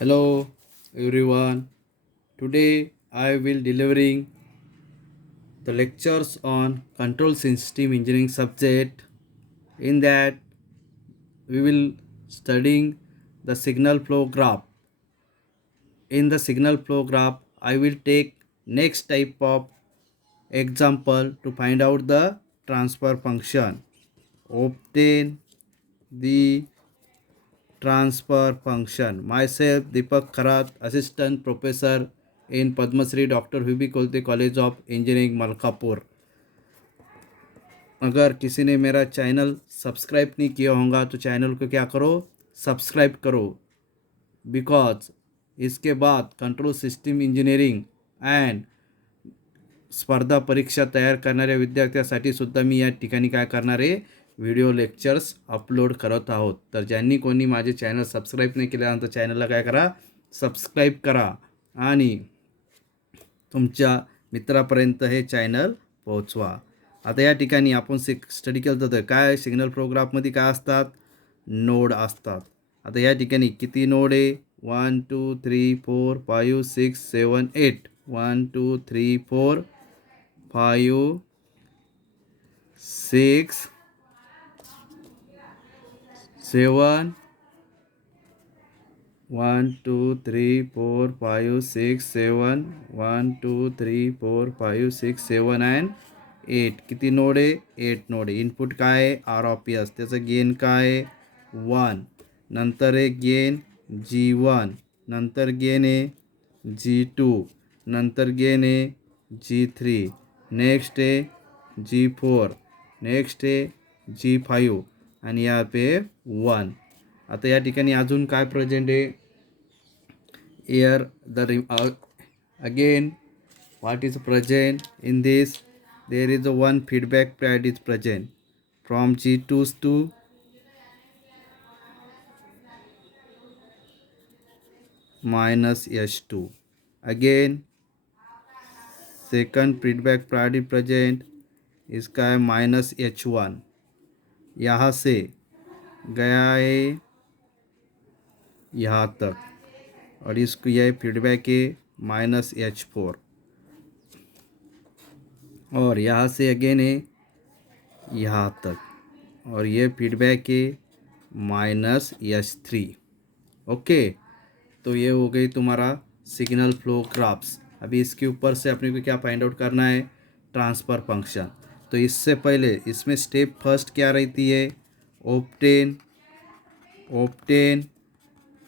Hello everyone. Today I will delivering the lectures on control system engineering subject. In that we will studying the signal flow graph. In the signal flow graph I will take next type of example to find out the transfer function. Obtain the transfer function. Myself, Deepak Kharat, Assistant Professor in Padma Shri Dr. Hubi Kolte College of Engineering, Malkapur. अगर किसी ने मेरा channel subscribe नहीं किया होगा तो channel को क्या करो, सब्सक्राइब करो. बिकॉज इसके बाद कंट्रोल सिस्टम इंजिनिअरिंग अँड स्पर्धा परीक्षा तयार करणाऱ्या विद्यार्थ्यांसाठी सुद्धा मी या ठिकाणी काय करणार आहे, व्हिडिओ लेक्चर्स अपलोड करत आहोत. तर ज्यांनी कोणी माझे चॅनल सबस्क्राईब नाही केल्यानंतर चॅनलला काय करा, सबस्क्राईब करा आणि तुमच्या मित्रापर्यंत हे चॅनल पोहोचवा. आता या ठिकाणी आपण स्टडी केलं तर काय सिग्नल प्रोग्राफमध्ये काय असतात, नोड असतात. आता या ठिकाणी किती नोड आहे, 1 2 3 4 5 6 7 8. 1 2 3 4 5 6 7. 1 2 3 4 5 6 7. 1 2 3 4 5 6 7 अँड 8. किती नोड आहे, 8 नोड आहे. इनपुट काय आहे, आर ऑफ एस. त्याचं गेन काय आहे, 1. नंतर आहे गेन G1. नंतर गेन आहे G2. नंतर गेन आहे G3. नेक्स्ट आहे G4. नेक्स्ट आहे G5 आणि यहाँ पे 1. आता या ठिकाणी अजून काय प्रेझेंट आहे, air the again what is present in this, there is a one feedback pad is present from G2 to minus S2. Again second feedback pad is present, इसका है माइनस H1. यहाँ से गया है यहाँ तक और इसको यह फीडबैक है माइनस H4. और यहाँ से अगेन है यहाँ तक और ये फीडबैक है माइनस H3. ओके, तो ये हो गई तुम्हारा सिग्नल फ्लो ग्राफ्स. अभी इसके ऊपर से अपने को क्या फाइंड आउट करना है, ट्रांसफ़र फंक्शन. तो इससे पहले इसमें स्टेप फर्स्ट क्या रहती है, obtain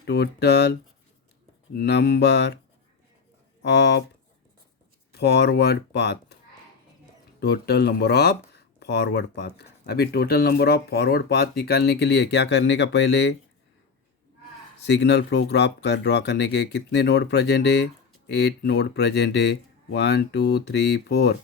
total number of forward path. Total number of forward path. अभी total number of forward path निकालने के लिए क्या करने का, पहले सिग्नल फ्लो ग्राफ का ड्रॉ करने के कितने नोड प्रेजेंट है, 8 नोड प्रेजेंट है. 1 2 3 4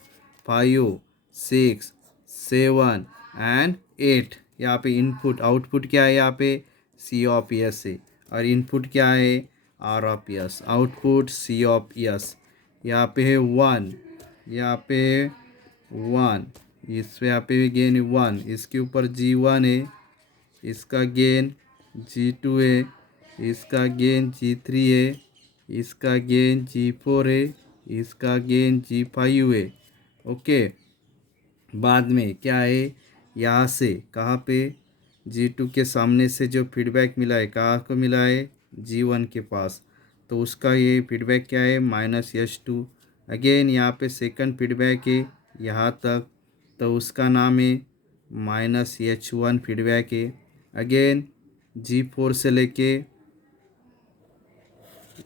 5 6 7 एंड 8. यहाँ पे इनपुट आउटपुट क्या है, यहाँ पे सी ऑफ एस है और इनपुट क्या है, R of S. Output C of S. यहाँ पे है 1, यहाँ पे 1, इस पे यहाँ पे गेन 1. इसके ऊपर G1 है, इसका गेन G2 है, इसका गेन G3 है, इसका गेन G4 है, इसका गेन G5 है. ओके, बाद में क्या है, यहाँ से कहाँ पे, G2 के सामने से जो फीडबैक मिला है कहाँ को मिला है, G1 के पास. तो उसका ये फीडबैक क्या है, माइनस H2. अगेन यहाँ पे सेकंड फीडबैक है यहाँ तक, तो उसका नाम है माइनस H1 फीडबैक है. अगेन G4 से लेके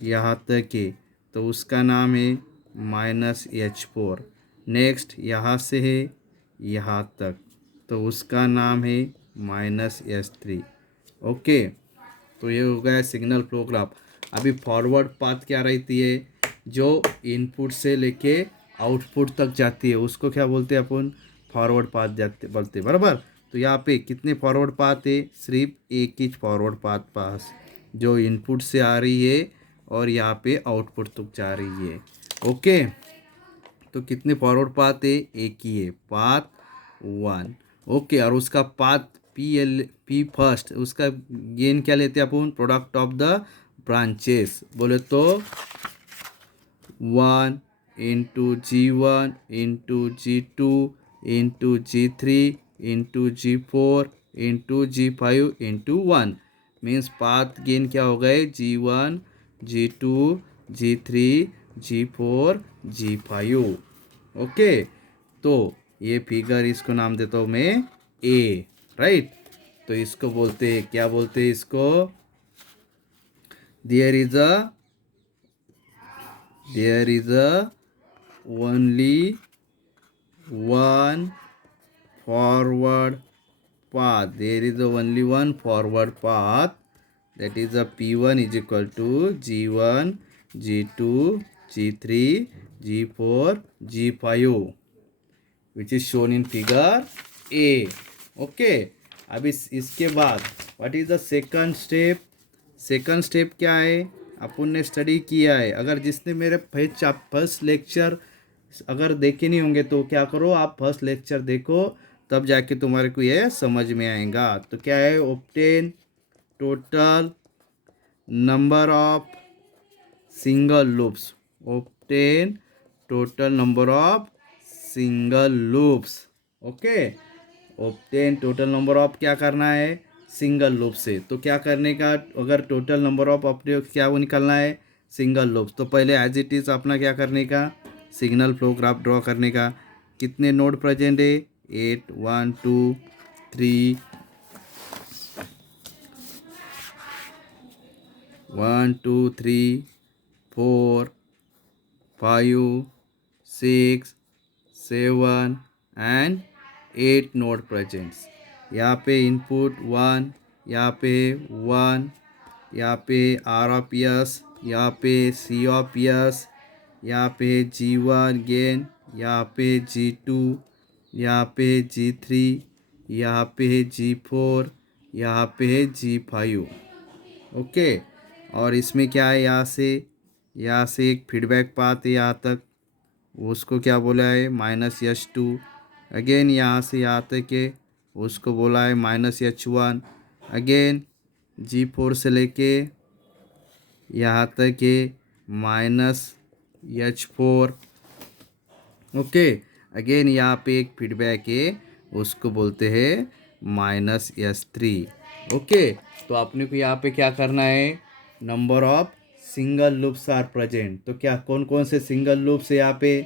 यहाँ तक है, तो उसका नाम है माइनस H4. नेक्स्ट यहाँ से है यहाँ तक, तो उसका नाम है माइनस H3. ओके, तो ये हो गया सिग्नल फ्लो ग्राफ. अभी फॉरवर्ड पाथ क्या रहती है, जो इनपुट से लेके आउटपुट तक जाती है उसको क्या बोलते हैं अपन, फॉरवर्ड पाथ जाते बोलते हैं, बराबर. तो यहाँ पे कितने फॉरवर्ड पाथ है, सिर्फ एक ही फॉरवर्ड पाथ पास जो इनपुट से आ रही है और यहाँ पे आउटपुट तक जा रही है. ओके, तो कितने फॉरवर्ड पाथ है, एक ही है, पाथ 1. ओके, और उसका पाथ पी फर्स्ट, उसका गेन क्या लेते हैं अपन, प्रोडक्ट ऑफ द ब्रांचेस बोले तो 1 into G1 into G2 into G3 into G4 into G5 into 1 means path gain क्या हो गए G1 G2 G3 G4 G5। Okay, तो ये फिगर इसको नाम देता हूँ मैं ए, राइट। तो इसको बोलते हैं, क्या बोलते हैं इसको, there is a only one forward path. There is only one forward path, that is a P1 is equal to G1 G2 G3 G4 G5 which is shown in figure A। Okay, अब इसके बाद what is the second step. Second step क्या है, अपन ने study किया है। अगर जिसने मेरे फर्स्ट लेक्चर अगर देखे नहीं होंगे तो क्या करो, आप फर्स्ट लेक्चर देखो, तब जाके तुम्हारे को ये समझ में आएगा। तो क्या है, obtain total number of single loops, obtain total number of single loops. Okay, obtain total number of क्या करना है, सिंगल लूप से। तो क्या करने का, अगर टोटल नंबर ऑफ अपने क्या वो निकालना है, सिंगल लूप्स, तो पहले एज इट इज़ अपना क्या करने का, सिग्नल फ्लो ग्राफ ड्रॉ करने का। कितने नोड प्रेजेंट है, 8 1 2 3 1 2 3 4 5 6 7 एंड 8 नोड प्रेजेंट्स। यहाँ पे इनपुट 1, यहाँ पे 1, यहाँ पे आर ऑफ यस, यहाँ पे सी ऑफ यस, यहाँ पे G1 गेन, यहाँ पे G2, यहाँ पे G3, यहाँ पे G4, यहाँ पे G5। ओके, और इसमें क्या है, यहाँ से एक फीडबैक पाथ है यहाँ तक, उसको क्या बोला है -S2। अगेन यहाँ से यहाँ तक है, उसको बोला है -H1। अगेन G4 से लेके यहाँ तक है -H4। ओके, अगेन यहाँ पे एक फीडबैक है, उसको बोलते हैं -S3। ओके, तो आपने को यहाँ पे क्या करना है, number of single loops are present. तो क्या कौन कौन से सिंगल लूप्स है यहाँ पे,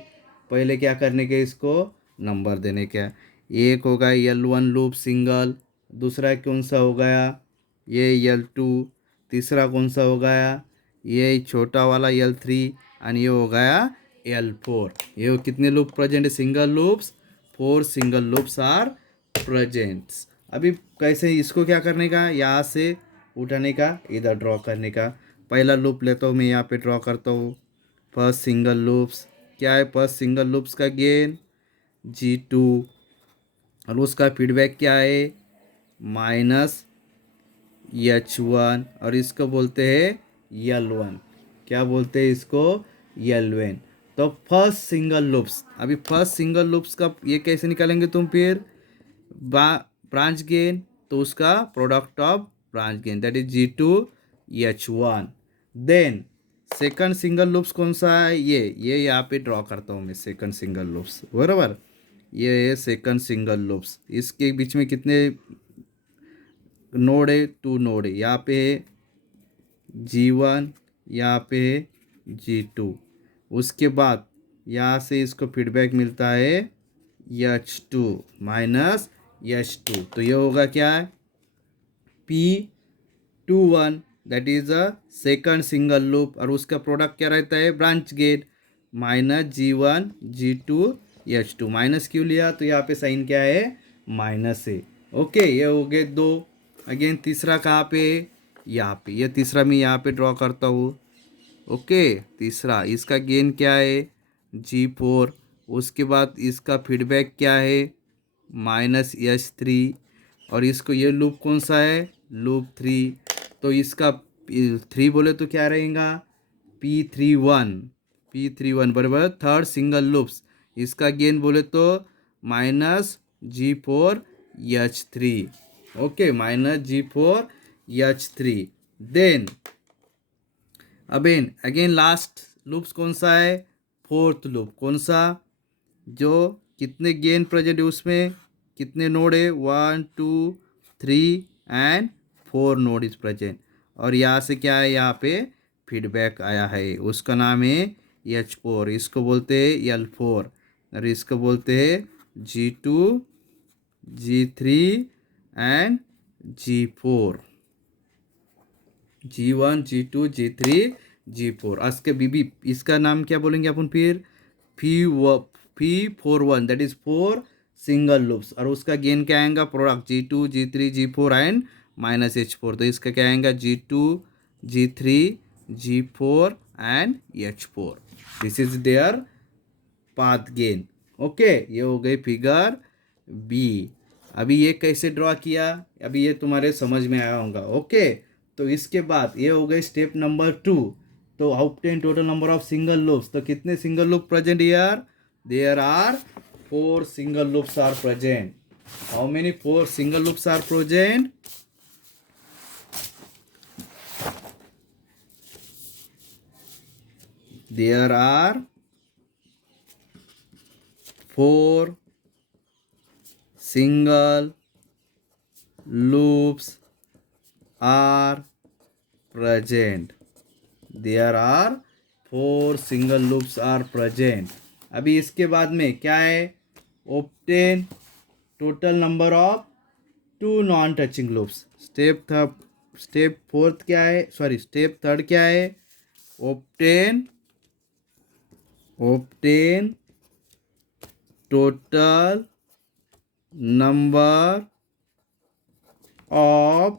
पहले क्या करने के, इसको नंबर देने का। एक होगा L1 लूप सिंगल, दूसरा कौन सा हो गया, ये L2, तीसरा कौन सा हो गया, ये छोटा वाला L3, और ये हो गया L4। ये कितने लूप प्रेजेंट है, single loops, 4 single loops are presents. अभी कैसे इसको क्या करने का, यहाँ से उठाने का, इधर ड्रॉ करने का। पहला लूप लेता हूँ मैं, यहाँ पे ड्रॉ करता हूँ फर्स्ट सिंगल लूप्स। क्या है फर्स्ट सिंगल लूप्स का गेन G2, और उसका फीडबैक क्या है -H1, और इसको बोलते हैं L1। क्या बोलते हैं इसको, L1। तो फर्स्ट सिंगल लूप्स, अभी फर्स्ट सिंगल लूप्स का ये कैसे निकालेंगे तुम, फिर ब्रांच गेन, तो उसका product of branch gain that is G2H1। Then second single loops कौन सा है, ये यहाँ पे ड्रॉ करता हूँ मैं, सेकंड सिंगल लूप्स, बराबर। ये है सेकंड सिंगल लूप्स, इसके बीच में कितने नोड है, 2 नोड है। यहाँ पे है G1, यहाँ पे है G2। उसके बाद यहाँ से इसको फीडबैक मिलता है H2 -H2। तो ये होगा क्या है, P21, that is a second single loop, और उसका प्रोडक्ट क्या रहता है, branch gain -G1 G2 H2। Minus क्यों लिया, तो यहाँ पे साइन क्या है, माइनस है। ओके, ये हो गए 2। अगेन तीसरा कहाँ पे, यहाँ पे, ये तीसरा मैं यहाँ पे ड्रॉ करता हूँ। ओके, तीसरा इसका गेन क्या है G4, उसके बाद इसका फीडबैक क्या है -S3, और इसको ये लूप कौन सा है, लूप 3। तो इसका 3 बोले तो क्या रहेगा, P31 बराबर थर्ड सिंगल लूप्स। इसका गेन बोले तो -G4H3। Okay, -G4H3। Then again last loops कौन सा है, फोर्थ लूप। कौन सा, जो कितने गेन प्रेजेंट है उसमें, कितने नोड है, 1 2 3 एंड 4 नोड इज प्रेजेंट। और यहाँ से क्या है, यहाँ पे फीडबैक आया है, उसका नाम है H4। इसको बोलते हैं L4 और इसको बोलते हैं G2 G3 and G4, G1 G2 G3 G4। इसके बीबी इसका नाम क्या बोलेंगे अपन फिर, P41, that is 4 single loops. और उसका गेन क्या आएगा, product G2 G3 G4 and minus H4। तो इसका क्या आएगा, G2 G3 G4 and H4। This is there path gain. Okay, ये हो गई फिगर बी। अभी ये कैसे ड्रॉ किया, अभी ये तुम्हारे समझ में आया होगा। ओके, तो इसके बाद ये हो गई स्टेप नंबर 2। तो obtain total number of single loops. तो कितने single loop present here, there are 4 single loops are present. How many 4 single loops are present, there are 4 single loops are present, there are 4 single loops are present। अभी इसके बाद में क्या है, obtain total number of 2 non touching loops. Step fourth क्या है, sorry step third क्या है, obtain total number of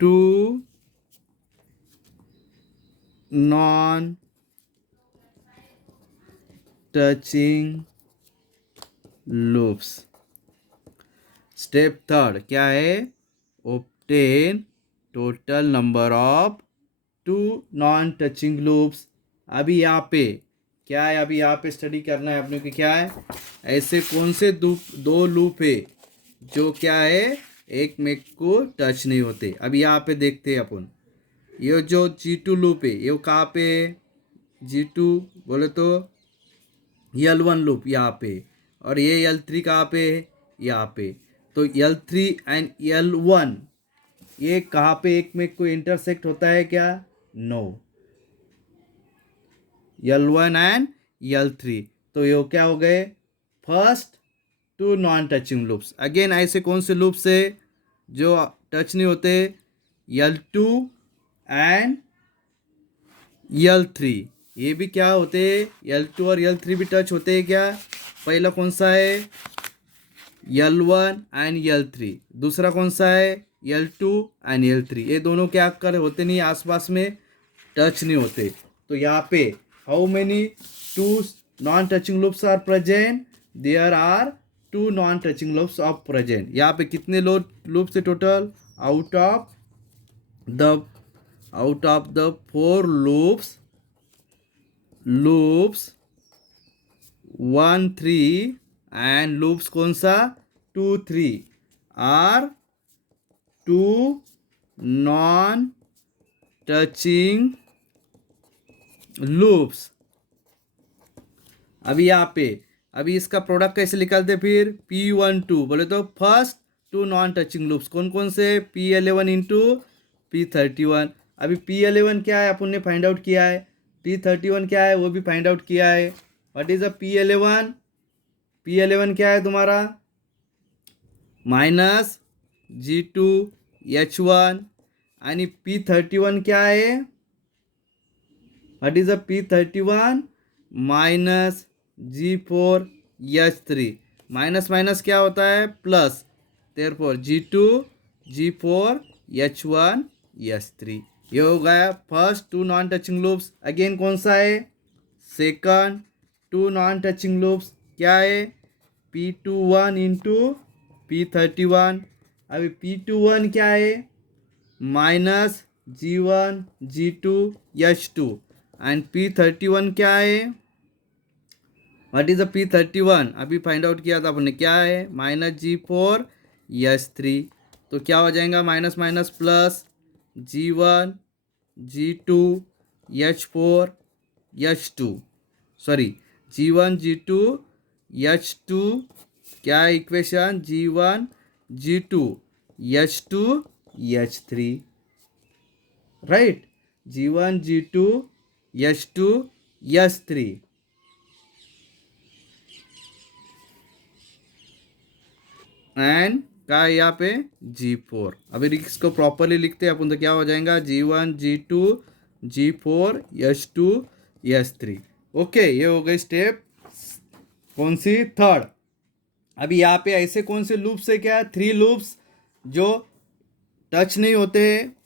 2 non touching loops। Step third क्या है, obtain total number of 2 non touching loops. अभी यहाँ पे क्या है, अभी यहाँ पे स्टडी करना है अपने को। क्या है, ऐसे कौन से दो लूप है जो क्या है, एक मेक को टच नहीं होते। अभी यहाँ पे देखते हैं अपन, ये जो G2 लूप है ये कहाँ पे, G2 बोले तो L1 लूप यहाँ पे, और ये L3 कहाँ पे है, यहाँ पे। तो L3 एंड L1 ये कहाँ पे एक में कोई इंटरसेक्ट होता है क्या, नो, L1 एंड L3। तो ये क्या हो गए, first 2 non touching loops. Again ऐसे कौन से लूप्स है जो टच नहीं होते, L2 एंड L3। ये भी क्या होते हैं, L2 और L3 भी टच होते हैं क्या। पहला कौन सा है, L1 एंड L3। दूसरा कौन सा है, L2 एंड L3। ये दोनों क्या कर होते नहीं, आसपास में टच नहीं होते। तो यहाँ पे how many 2 non touching loops are present, there are 2 non touching loops of present. यहाँ पे कितने लूप्स है total, out of the 4 loops 1 3 and loops कौन सा 2 3 आर 2 नॉन टचिंग लूप्स। अभी यहाँ पे अभी इसका प्रोडक्ट कैसे निकालते फिर, P12 बोले तो फर्स्ट 2 नॉन टचिंग लूप्स कौन कौन से, P11 इंटू P31। अभी P11 क्या है अपन ने फाइंड आउट किया है, P31 क्या है वो भी फाइंड आउट किया है। What is a P11, P11 क्या है तुम्हारा, माइनस G2 H1 आणि P31 क्या है, what is a P31 minus G4 H3। Minus minus क्या होता है, plus, therefore G2 G4 H1 H3। ये हो गया first 2 non touching loops. Again कौन सा है, सेकंड 2 नॉन टचिंग लूप्स क्या है, P21 इंटू P31। अभी P21 क्या है, minus G1 G2 H2 and P31 क्या है, व्हाट इज द P31 अभी फाइंड आउट किया था आपने, क्या है, माइनस G4 H3। तो क्या हो जाएगा, minus minus plus, G1 G2 H4 H2 sorry G1 G2 H2 क्या है equation G1 G2 H2 H3 right G1 G2 H2 H3 and क्या है यहाँ पे G4। अभी इसको प्रॉपरली लिखते हैं अपन तो क्या हो जाएगा G1 G2 G4 H2 H3। Okay ये हो गई स्टेप कौन सी थर्ड। अभी यहाँ पे ऐसे कौन से लूप्स है क्या 3 लूप्स जो टच नहीं होते हैं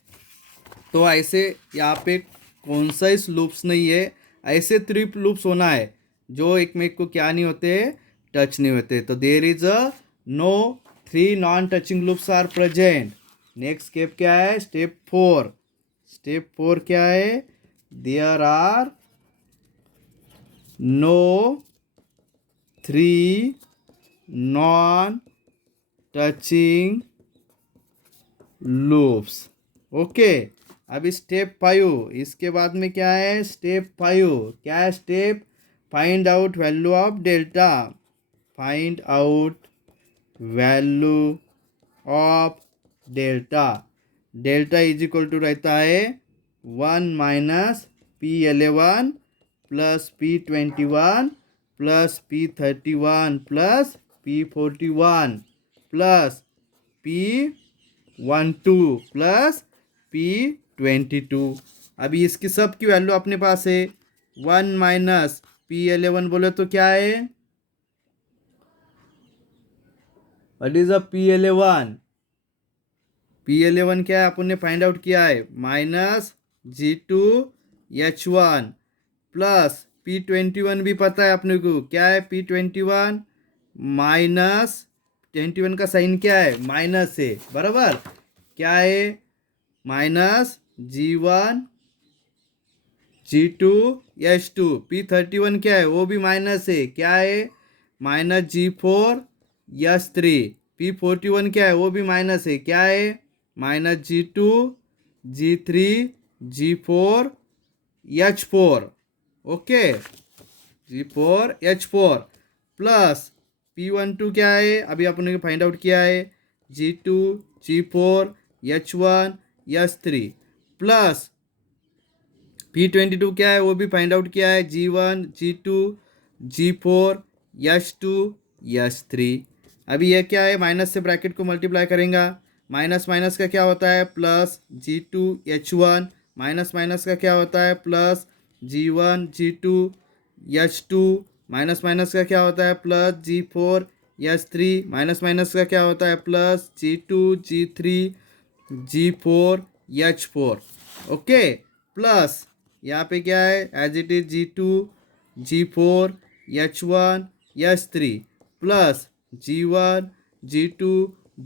तो ऐसे यहाँ पे कौन सा इस लूप्स नहीं है ऐसे 3 लूप्स होना है जो एक में को क्या नहीं होते टच नहीं होते तो there is a no 3 non touching loops are present. Next step क्या है स्टेप 4। स्टेप 4 क्या है there are no 3 non touching loops. Okay अभी स्टेप 5 इसके बाद में क्या है स्टेप 5 क्या है step find out value of delta. Find out value of delta. Delta is equal to रहता है 1 minus P11 plus P21 plus P31 plus P41 plus P12 plus P22। अभी इसकी सब की वैल्यू अपने पास है 1 माइनस P11 बोले तो क्या है what is a P11। P11 क्या है अपन ने फाइंड आउट किया है minus G2 H1 plus P21 भी पता है अपने को क्या है P21 माइनस 21 का साइन क्या है माइनस है बराबर क्या है minus G1 G2 H2 P31 क्या है वो भी माइनस है क्या है माइनस G4 H3 P41 क्या है वो भी माइनस है क्या है minus G2 G3 G4 H4 okay G4 H4 plus P12 क्या है अभी आपने फाइंड आउट किया है G2 G4 H1 H3 plus P22 क्या है वो भी फाइंड आउट किया है G1 G2 G4 H2 H3। अभी ये क्या है माइनस से ब्रैकेट को मल्टीप्लाई करेंगे माइनस माइनस का क्या होता है plus G2 H1 minus minus का क्या होता है plus G1 G2 H2 minus minus का क्या होता है plus G4 H3 minus minus का क्या होता है plus G2 G3 G4 H4 okay plus यहाँ पे क्या है as it is G2 G4 H1 H3 plus G1 G2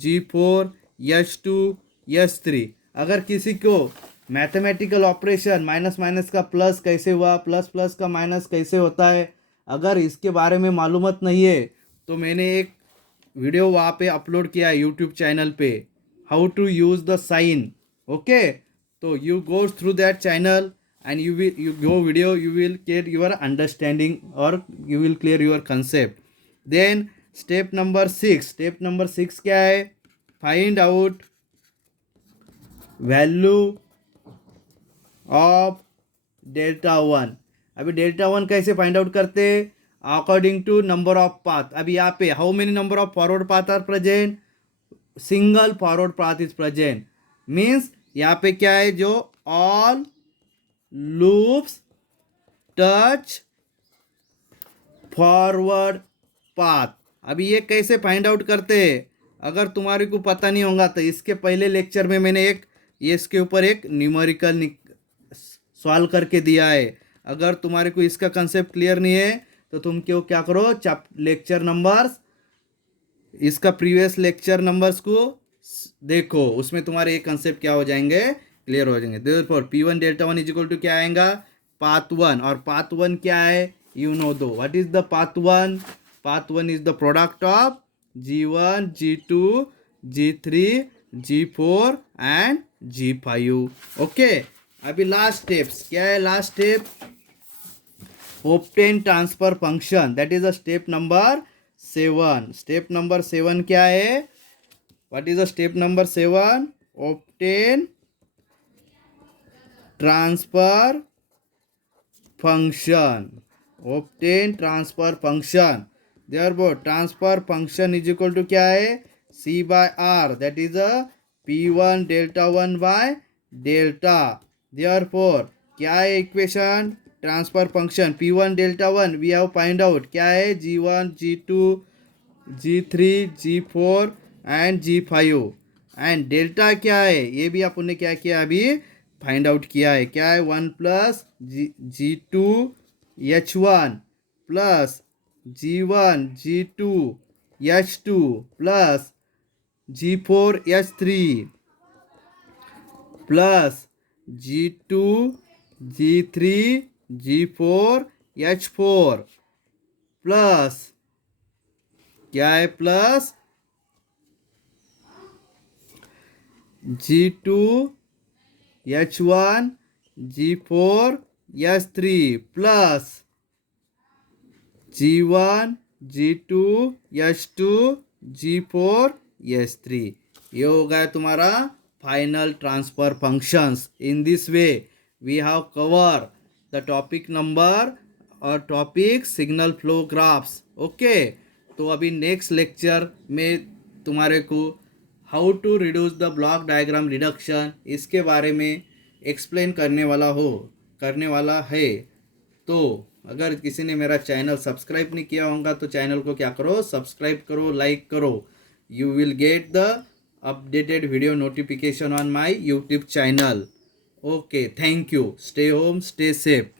G4 H2 H3। अगर किसी को मैथमेटिकल ऑपरेशन माइनस माइनस का प्लस कैसे हुआ प्लस प्लस का माइनस कैसे होता है अगर इसके बारे में मालूमत नहीं है तो मैंने एक वीडियो वहाँ पे अपलोड किया है यूट्यूब चैनल पे how to use the sign okay तो you go through that channel and you go video you will get your understanding or you will clear your concept। then step number 6 क्या है find out value of delta 1। अभी delta 1 कैसे find out करते according to number of path. अभी यहाँ पे how many number of forward path are present single forward path is present means यहाँ पे क्या है जो all loops touch forward path. अभी ये कैसे फाइंड आउट करते हैं अगर तुम्हारे को पता नहीं होगा तो इसके पहले लेक्चर में मैंने एक ये इसके ऊपर एक न्यूमेरिकल सॉल्व करके दिया है। अगर तुम्हारे को इसका कंसेप्ट क्लियर नहीं है तो तुम क्यों क्या करो लेक्चर नंबर्स इसका प्रीवियस लेक्चर नंबर्स को देखो उसमें तुम्हारे ये कंसेप्ट क्या हो जाएंगे क्लियर हो जाएंगे। Therefore P1 delta 1 is equal to क्या आएगा पाथ 1 और पाथ 1 क्या है यू नो दो what is the path 1 is the product of G1 G2 G3 G4 and G5 okay अभी लास्ट स्टेप्स क्या है? Last step obtain transfer function, that is a step number 7. Step number 7 क्या है? What is a step number 7? Obtain transfer function. Obtain transfer function. Therefore transfer function is equal to क्या है? C by R, that is a P1 delta 1 by delta. Therefore क्या है equation? Transfer function P1 delta 1 we have find out क्या है? G1 G2 G3 G4 and G5. And delta क्या है? ये भी अपन ने क्या किया अभी? फाइंड आउट किया है. क्या है? 1 plus G2 H1 plus G1 G2 H2 plus G4 H3 plus G2 G3 G4 H4 plus क्या है? Plus G2 H1 G4 H3 plus G1 G2 H2 G4 H3. ये हो गया तुम्हारा final transfer functions. In this way we have cover the topic number और topic signal flow graphs. Okay, तो अभी next lecture में तुम्हारे को how to reduce the block diagram reduction इसके बारे में एक्सप्लेन करने वाला है. तो अगर किसी ने मेरा चैनल सब्सक्राइब नहीं किया होगा तो चैनल को क्या करो? सब्सक्राइब करो, लाइक करो. You will get the updated video notification on my YouTube channel. Okay, thank you. Stay home, stay safe.